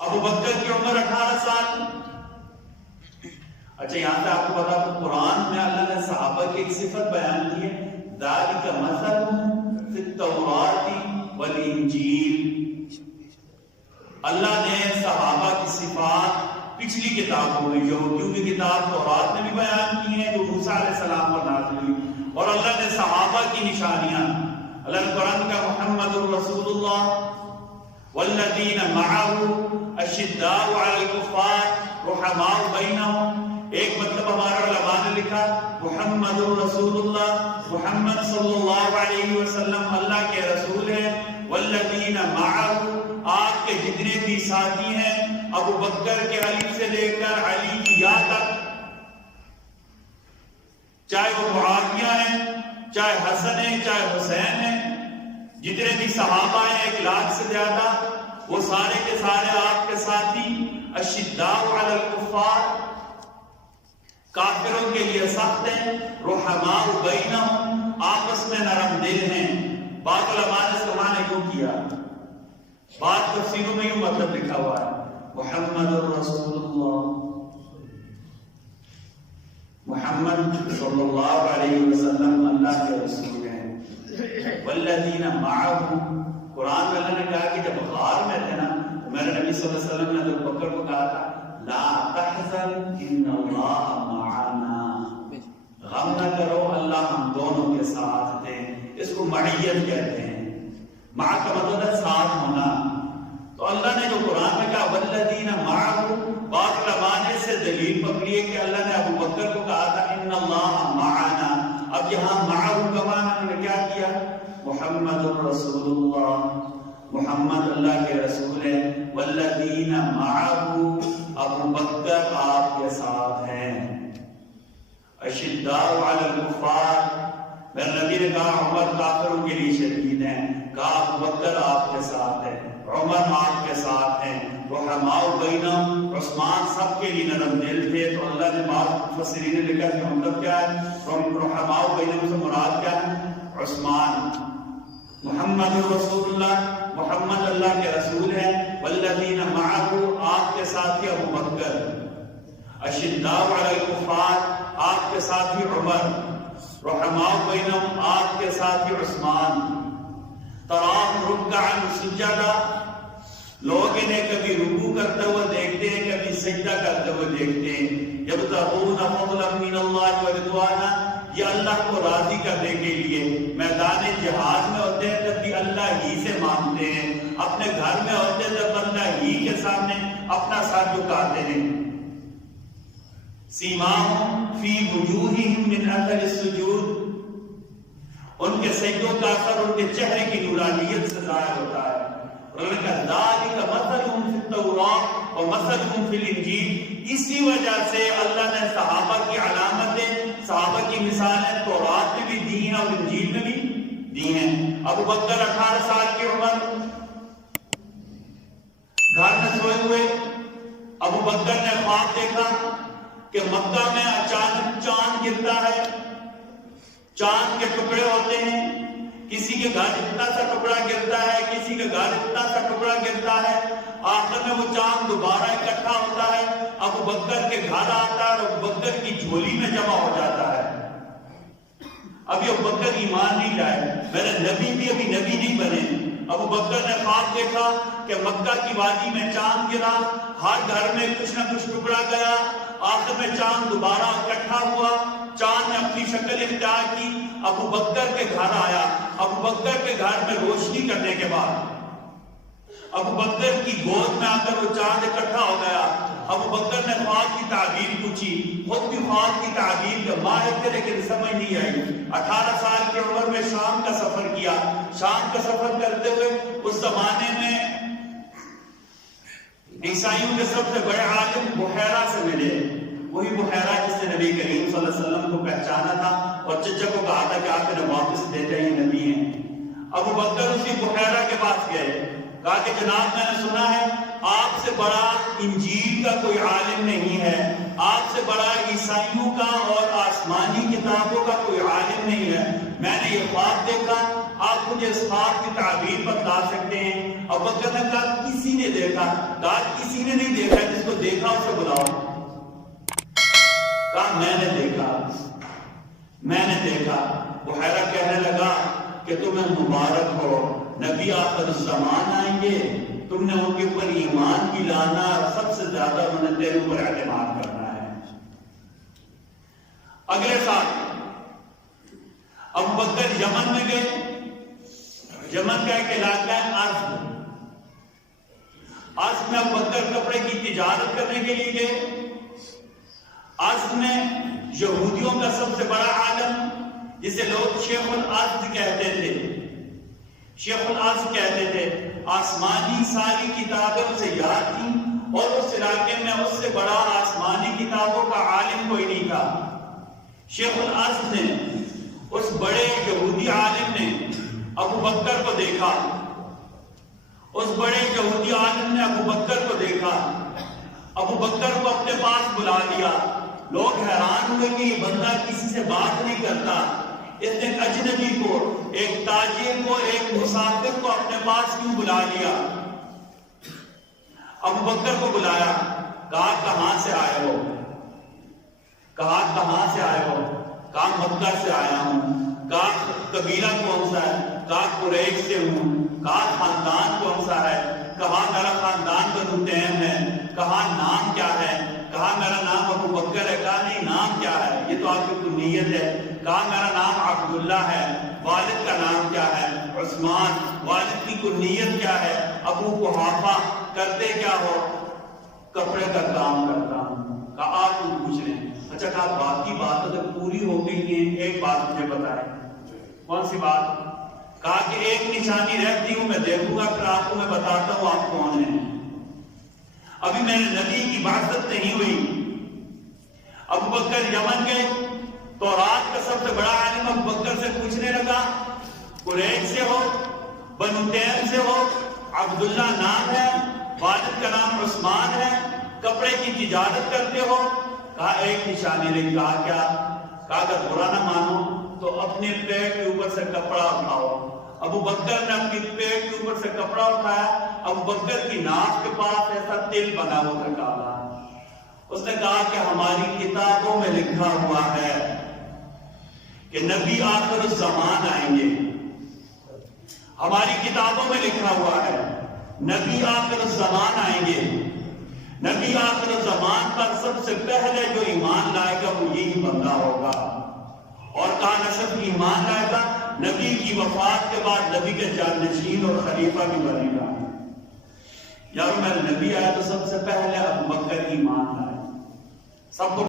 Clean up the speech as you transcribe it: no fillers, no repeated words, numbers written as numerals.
ابو بکر کی عمر 18 سال. اچھا یہاں سے آپ کو بتا تو قرآن میں اللہ نے صحابہ کی ایک صفت بیان کی ہے، ذالک مثلهم فی التوراۃ والانجیل. اللہ نے صحابہ کی صفات پچھلی کتابوں میں، یہودیوں کی کتاب تورات میں بھی بیان کی ہیں جو موسیٰ علیہ السلام پر نازل ہوئی، اور اللہ نے صحابہ کی نشانیاں اللہ نے قرآن کا محمد الرسول اللہ والذین معه اشداء علی الکفار رحماء بینہم. ایک مطلب ہمارا علماء نے لکھا محمد الرسول اللہ، محمد صلی اللہ علیہ وسلم اللہ کے رسول ہیں، والذین معه آپ کے جتنے بھی ساتھی ہیں، ابو بکر کے علی سے لے کر علی کی یا تک، چاہے وہ معاویہ ہیں، چاہے حسن ہیں، چاہے حسین ہیں، جتنے بھی صحابہ ہیں 1 لاکھ سے زیادہ، وہ سارے کے سارے آپ کے ساتھی. اشداء علی الکفار، کافروں کے لیے سخت ہیں، رحماء بینہم، آپس میں نرم دل ہیں. بعض علماء نے سمانے کیوں کیا، بعض تفسیروں میں یوں مطلب لکھا ہوا ہے محمد الرسول اللہ، محمد صلی اللہ علیہ وسلم اللہ کے رسول ہیں. والذین معه، قرآن میں اللہ نے کہا کہ جب غار میں تھے نا، میرے نبی صلی اللہ علیہ وسلم نے ابو بکر کو کہا تھا لا تحزن ان اللہ معنا، غم نہ کرو اللہ ہم دونوں کے ساتھ تھے. اس کو معیت کہتے ہیں. مع کا مطلب ہے ساتھ ہونا. تو اللہ نے جو قرآن میں کہا والذین معه، بعض علماء نے سے دلیل پکڑی ہے کہ اللہ نے ابو بکر کو کہا تھا ان اللہ معنا. اب یہاں معه کا معنی انہوں نے کیا کیا، محمد الرسول اللہ، محمد اللہ کے رسول ہیں، والذین معه ابو بکر آپ کے ساتھ ہیں. اشداء علی الکفار، میرے نبی نے کہا عمر کافروں کے لیے شدید ہیں، کہا ابو بکر آپ کے ساتھ ہیں، عمر آپ کے ساتھ ہیں. رحماء بینہم، عثمان سب کے لیے نرم دل تھے. تو اللہ نے بعض مفسرین نے لکھا کہ مطلب کیا ہے، رحماء بینہم سے مراد کیا ہے، عثمان. محمد رسول اللہ، محمد اللہ کے رسول ہیں، والذین معه آپ کے ساتھی ابو بکر. اشداء علی الکفار آپ کے ساتھی عمر. رحماء بینہم آپ کے ساتھی عثمان. تراہم رکعا سجدا، لوگ انہیں کبھی رکوع کرتے ہوئے دیکھتے ہیں، کبھی سجدہ کرتے ہوئے دیکھتے ہیں. یبتغون فضلا من اللہ ورضوانا، یہ اللہ کو راضی کرنے کے لیے میدان جہاد میں ہوتے ہیں تب بھی اللہ ہی سے مانگتے ہیں، اپنے گھر میں ہوتے ہیں تب اللہ ہی کے سامنے اپنا سر جھکاتے ہیں. سیماہم فی وجوہہم من اثر السجود، ان کے سجدوں کا اثر ان کے چہرے کی نورانیت سے ظاہر ہوتا ہے. اور ان کا ذالک مثلہم فی التوراۃ ومثلہم فی الانجیل، اسی وجہ سے اللہ نے صحابہ کی علامتیں، صحابہ کی مثالیں تورات میں بھی دی ہیں اور انجیل میں بھی دی ہیں. ابو بکر 18 سال کی عمر، گھر میں سوئے ہوئے ابو بکر نے خواب دیکھا کہ مکہ میں اچانک چاند گرتا ہے، چاند کے ٹکڑے ہوتے ہیں، کسی کے گھر اتنا سا ٹکڑا گرتا ہے، کسی کے گھر اتنا سا ٹکڑا گرتا ہے، آخر میں وہ چاند دوبارہ اکٹھا ہوتا ہے، ابو بکر کے گھر آتا ہے اور ابو بکر کی جھولی میں جمع ہو جاتا ہے. ابھی ابو بکر ایمان نہیں لائے، میرے نبی بھی ابھی نبی نہیں بنے. ابو بکر نے خواب دیکھا کہ مکہ کی وادی میں چاند گرا، ہر گھر میں کچھ نہ کچھ ٹکڑا گیا، آخر میں چاند دوبارہ اکٹھا ہوا، چاند نے اپنی شکل اختیار کی، ابو بکر کے گھر آیا. ابو بکر کے گھر میں روشنی کرنے کے بعد ابو بکر کی گود میں آ کر وہ چاند اکٹھا ہو گیا. ابو بکر نے خواب کی تعبیر پوچھی، خود بھی خواب کی تعبیر کا ماہر تھے لیکن سمجھ نہیں آئی. 18 سال کی عمر میں شام کا سفر کیا. شام کا سفر کرتے ہوئے اس زمانے میں عیسائیوں کے سب سے بڑے عالم بحیرہ سے ملے. وہی بحیرہ جس نے نبی کریم صلی اللہ علیہ وسلم کو پہچانا تھا اور چچا کو کہا تھا کہ آپ انہیں واپس دے جائیں، یہ نبی ہیں. ابو بکر اسی بحیرہ کے پاس گئے، کہا کہ جناب میں نے سنا ہے آپ سے بڑا انجیل کا کوئی عالم نہیں ہے، آپ سے بڑا عیسائیوں کا اور آسمانی کتابوں کا کوئی عالم نہیں ہے. میں نے یہ خواب دیکھا، آپ مجھے اس خواب کی تعبیر بتلا سکتے ہیں؟ ابو بکر نے کہا کسی نے دیکھا؟ کہا کسی نے نہیں دیکھا، جس کو دیکھا اسے بلاؤ۔ کہا میں نے دیکھا، میں نے دیکھا۔ بحیرہ کہنے لگا کہ تمہیں مبارک ہو، نبی آخر الزمان آئیں گے، تم نے ان کے اوپر ایمان بھی لانا، سب سے زیادہ انہوں نے تیرے اوپر اعتماد کرنا ہے۔ اگلے سال ابو بکر یمن میں گئے۔ یمن کا ایک علاقہ ہے عزم۔ عزم میں ابو بکر کپڑے کی تجارت کرنے کے لیے گئے۔ عزم میں یہودیوں کا سب سے بڑا عالم، جسے لوگ شیخ العزم کہتے تھے، شیخ العزم کہتے تھے، آسمانی ساری کتابیں اسے یاد تھیں، اور اس علاقے میں اس سے بڑا آسمانی کتابوں کا عالم کوئی نہیں تھا۔ شیخ العزم نے، اس بڑے یہودی عالم نے ابو بکر کو دیکھا، اس بڑے یہودی عالم نے ابو بکر کو دیکھا، ابو بکر کو اپنے پاس بلا لیا۔ لوگ حیران ہوئے کہ یہ بندہ کسی سے بات نہیں کرتا، اس نے اجنبی کو، ایک تاجر کو، ایک مسافر کو اپنے پاس کیوں بلا لیا؟ ابو بکر کو بلایا، کہا کہاں سے آئے ہو؟ کہا کہاں سے آئے ہو؟ کہا مکہ سے آیا ہوں۔ کہا قبیلہ کون سا ہے؟ کہا قریش سے ہوں۔ کہا خاندان کون سا ہے؟ کہا میرا خاندان بنو تیم ہے۔ کہا نام کیا ہے؟ کہا میرا نام ابو بکر ہے۔ کہا نہیں، نام کیا ہے؟ یہ تو آپ کی کنیت ہے۔ کہا میرا نام عبداللہ ہے۔ والد کا نام کیا ہے؟ عثمان۔ والد کی کنیت کیا ہے؟ ابو قحافہ۔ کرتے کیا ہو؟ کپڑے کا کام کرتا ہوں۔ کہا آپ کو پوچھ رہے ہیں؟ اچھا، کہا باقی باتیں تو پوری ہو گئی ہیں، ایک بات مجھے بتائیں۔ کون سی بات؟ کہا کہ ایک نشانی رہتی ہوں، میں دیکھوں گا، پھر آپ کو میں بتاتا ہوں آپ کون ہیں۔ ابھی میرے نبی کی بعثت نہیں ہوئی۔ ابو بکر یمن گئے، تورات کا سب سے بڑا عالم ابو بکر سے پوچھنے لگا، قریش سے ہو؟ بنو تیم سے ہو؟ عبداللہ نام ہے، والد کا نام عثمان ہے، کپڑے کی تجارت کرتے ہو؟ کہا ایک نشانی نہیں۔ کہا کیا؟ کہا اگر برا نہ مانو تو اپنے پیٹ کے اوپر سے کپڑا اٹھاؤ۔ ابو بکر نے اپنی پیٹ کے اوپر سے کپڑا اٹھایا، ابو بکر کی ناک کے پاس ایسا تل بنا ہوا تھا کالا۔ اس نے کہا کہ ہماری کتابوں میں لکھا ہوا ہے کہ نبی آخر الزمان آئیں گے۔ ہماری کتابوں میں لکھا ہوا ہے نبی آخر الزمان آئیں گے۔ نبی آخر الزمان پر سب سے پہلے جو ایمان لائے گا وہ یہی بندہ ہوگا، اور کہا نہ صرف ایمان لائے گا، نبی کی وفات کے بعد نبی کے جانشین اور خلیفہ بھی بنے گا۔ یارو میرے نبی آیا تو سب سے پہلے ابو بکر ایمان لائے، سب کو